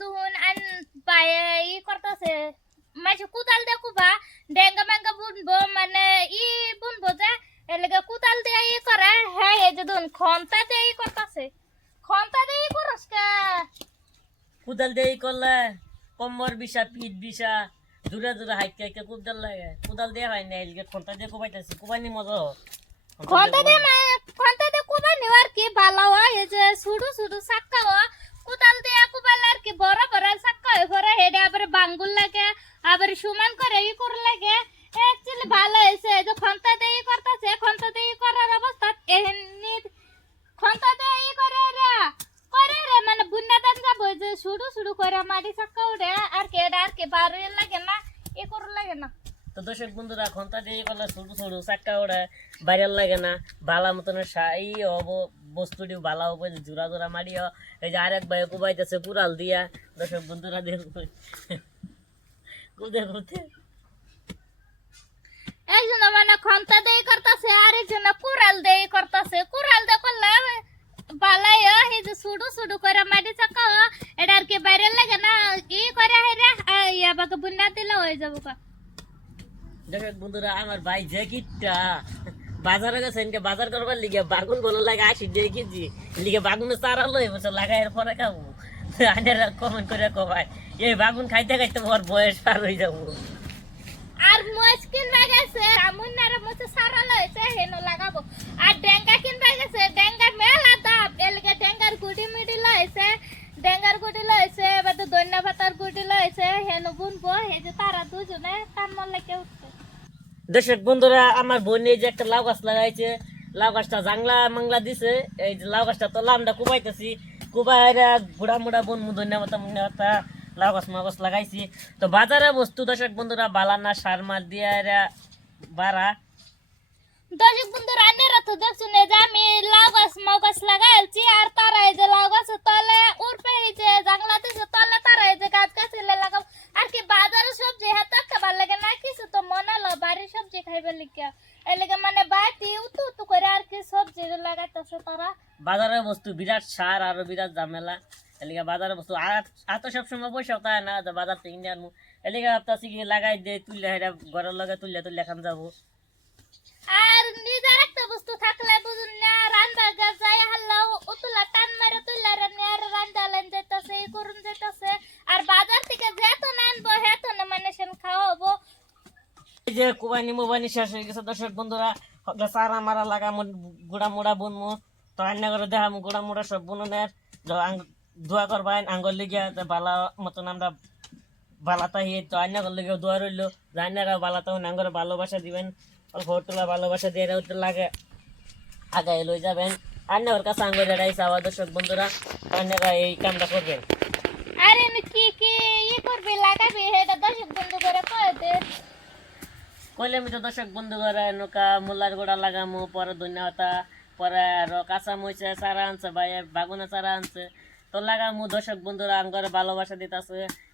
দুহুন আন পায়ে করতেছে মাঝে কুদাল দিয়ে কুবা ডেঙ্গা মেঙ্গা বুনবো মানে বুনবো যে এলাকা কুদাল দিয়ে করে হ্যাঁ এই যে দুন খন্তা দিয়ে করতেছে খন্তা দিয়ে করস কে কুদাল দিয়ে করলে কম্বর বিষা পিঠ বিষা দূরে দূরে হাইটে হাইটে কুদাল লাগে কুদাল দিয়ে হয় না এদিকে খন্তা দিয়ে কুবাইতেছি কুবাইনি মজা খন্তা দিয়ে কুবা নিবার কি ভালো হয় এই যে ছুটু ছুটু সাক্কা কুদাল দিয়ে কুবালে আর কি বড় বড় সাক্কা হয়ে পরে হেডে আবার বাঙ্গুল লাগে আবার সমান করে করে লাগে অ্যাকচুয়ালি ভালো হয়েছে যে খন্তা দিয়ে করতেছে খন্তা দিয়ে করার অবস্থা এমনি খন্তা দিয়ে করে রে মানে বুন্না দান যাবো যে শুরু শুরু করে মাটি সাক্কা উঠে আর কি বারে লাগে না করে লাগে না তো দর্শক বন্ধুরা খন্তা দিয়ে করলে ছোট ছোট চাক্কা ওড়ে বাইরের লাগে না বালা মতন সাই হব বস্তুটি বালা হবো জোড়া জোড়া মারিও এই যে আরেক ভাই কুবাইতেছে কুড়াল দিয়া দর্শক বন্ধুরা দেখুন কুদে কুদে এই জন্য মানে খন্তা দিয়ে করতেছে আর এই জন্য কুড়াল দিয়ে করতেছে কুড়াল দিয়ে করলে বালাই এই যে শুরু শুরু করে মাটি চাক্কা এটা আর কি বাইরে লাগে না করে হেরে ইয়াবাকে বুন্না দিলে হয়ে যাবো দর্শক বন্ধুরা আমার ভাই জ্যাকেটটা বাজারে গেছে এনকে বাজার করবার লিগে বাগুন বলো লাগে 80 দিয়ে কেজি লিগে বাগুনে চারালো এবছর লাগাইয়ের পরে খাবো আইনারা কমেন্ট করে কবাই এই বাগুন খাইতে খাইতে মোর বয়স পার হয়ে যাবো আর মোজ কিনবা গেছে আমুনারে মোছে সারা লইছে হেনো লাগাবো আর ডেঙ্গা কিনবা গেছে ডেঙ্গা মেলা দাম এলগে ডেঙ্গার গুটি মিডি লইছে ডেঙ্গার গুটি লইছে বাদ দন্না পাতার গুটি লইছে হেনো বুনবো হে যে তারা দুজনে তার মন লাগে উঠছে দর্শক বন্ধুরা আমার বোন এই যে একটা লাউ গাছ লাগাইছে লাউ গাছটা জাংলা মাংলা দিছে এই যে লাউ গাছটা তো লামটা কুবাইতেছি কুবাইরা বুড়া মুড়া বোন মুদন্যা মতো মুন্যা লাউ গাছ মাগাছ লাগাইছি তো বাজারে বস্তু দর্শক বন্ধুরা বালানা সার মার দিয়ে বাড়া দর্শক বন্ধু রান্নারা তো দেখছো না যে আমি লাউ গাছ মাউ গাছ লাগাইছি আর তারা এই যে লাউ গাছের তলে উড়পে এই যে জাংলা দিছে তলে তারা এই যে গাছ গাছলে লাগাব আর কি বাজারে সবজি হাতে একটা ভালো লাগে না কিছু তো মনে হলো বাড়ির সবজি খাইবে লিখা এই লাগে মানে বাটি উতু উতু করে আর কি সবজি লাগাইতেছে তারা বাজারের বস্তু বিরাট সার আর বিরাট ঝামেলা এলিগা বাজারের বস্তু আর তো সবসময় পয়সা তাই না যে বাজার থেকে কিনে আনবো এলিগা আপনার লাগাই দিয়ে তুললে হেরা ঘরের লগে তুললে খান যাবো আর নিজের একটা বস্তু থাকলে বুঝুন না রান্না গাছাই হাল্লাও উতুলা টান মারে তুইলা রান্না আর রান্না লেন যেতেছে এই করুন যেতেছে আর বাজার থেকে যেত না আনবো হেত না মানে সেন খাওয়াবো এই যে কুবানি মুবানি শেষ হয়ে গেছে দর্শক বন্ধুরা সারা মারা লাগা গুড়া মুড়া বুনমু তো রান্না করে দেখাম গুড়া মুড়া সব বুননের ধোয়া করবেন আঙ্গুল লিগে বালা মতন আমরা বালাতা হিয়ে তো রান্না করলে দোয়া রইলো রান্নারা বালাতা আঙ্গুরে ভালোবাসা দিবেন হোটেলা ভালোবাসা দিয়ে লাগে আগায় লই যাবেন রান্নার কাছে আঙ্গুর এড়াইছে আবার দর্শক বন্ধুরা রান্নারা এই কামটা করবেন আরে কি কি করবি লাগাবি এটা দর্শক বন্ধু করে কয় দে কইলে আমি তো দর্শক বন্ধু করে নৌকা মুলার গোড়া লাগামু পরে ধন্যবাদ পরে আরো কাঁচা মরিচে চারা আনছে ভাই বাগুনা চারা আনছে তো লাগামু দর্শক বন্ধুরা আঙ্গরে ভালোবাসা দিতেছে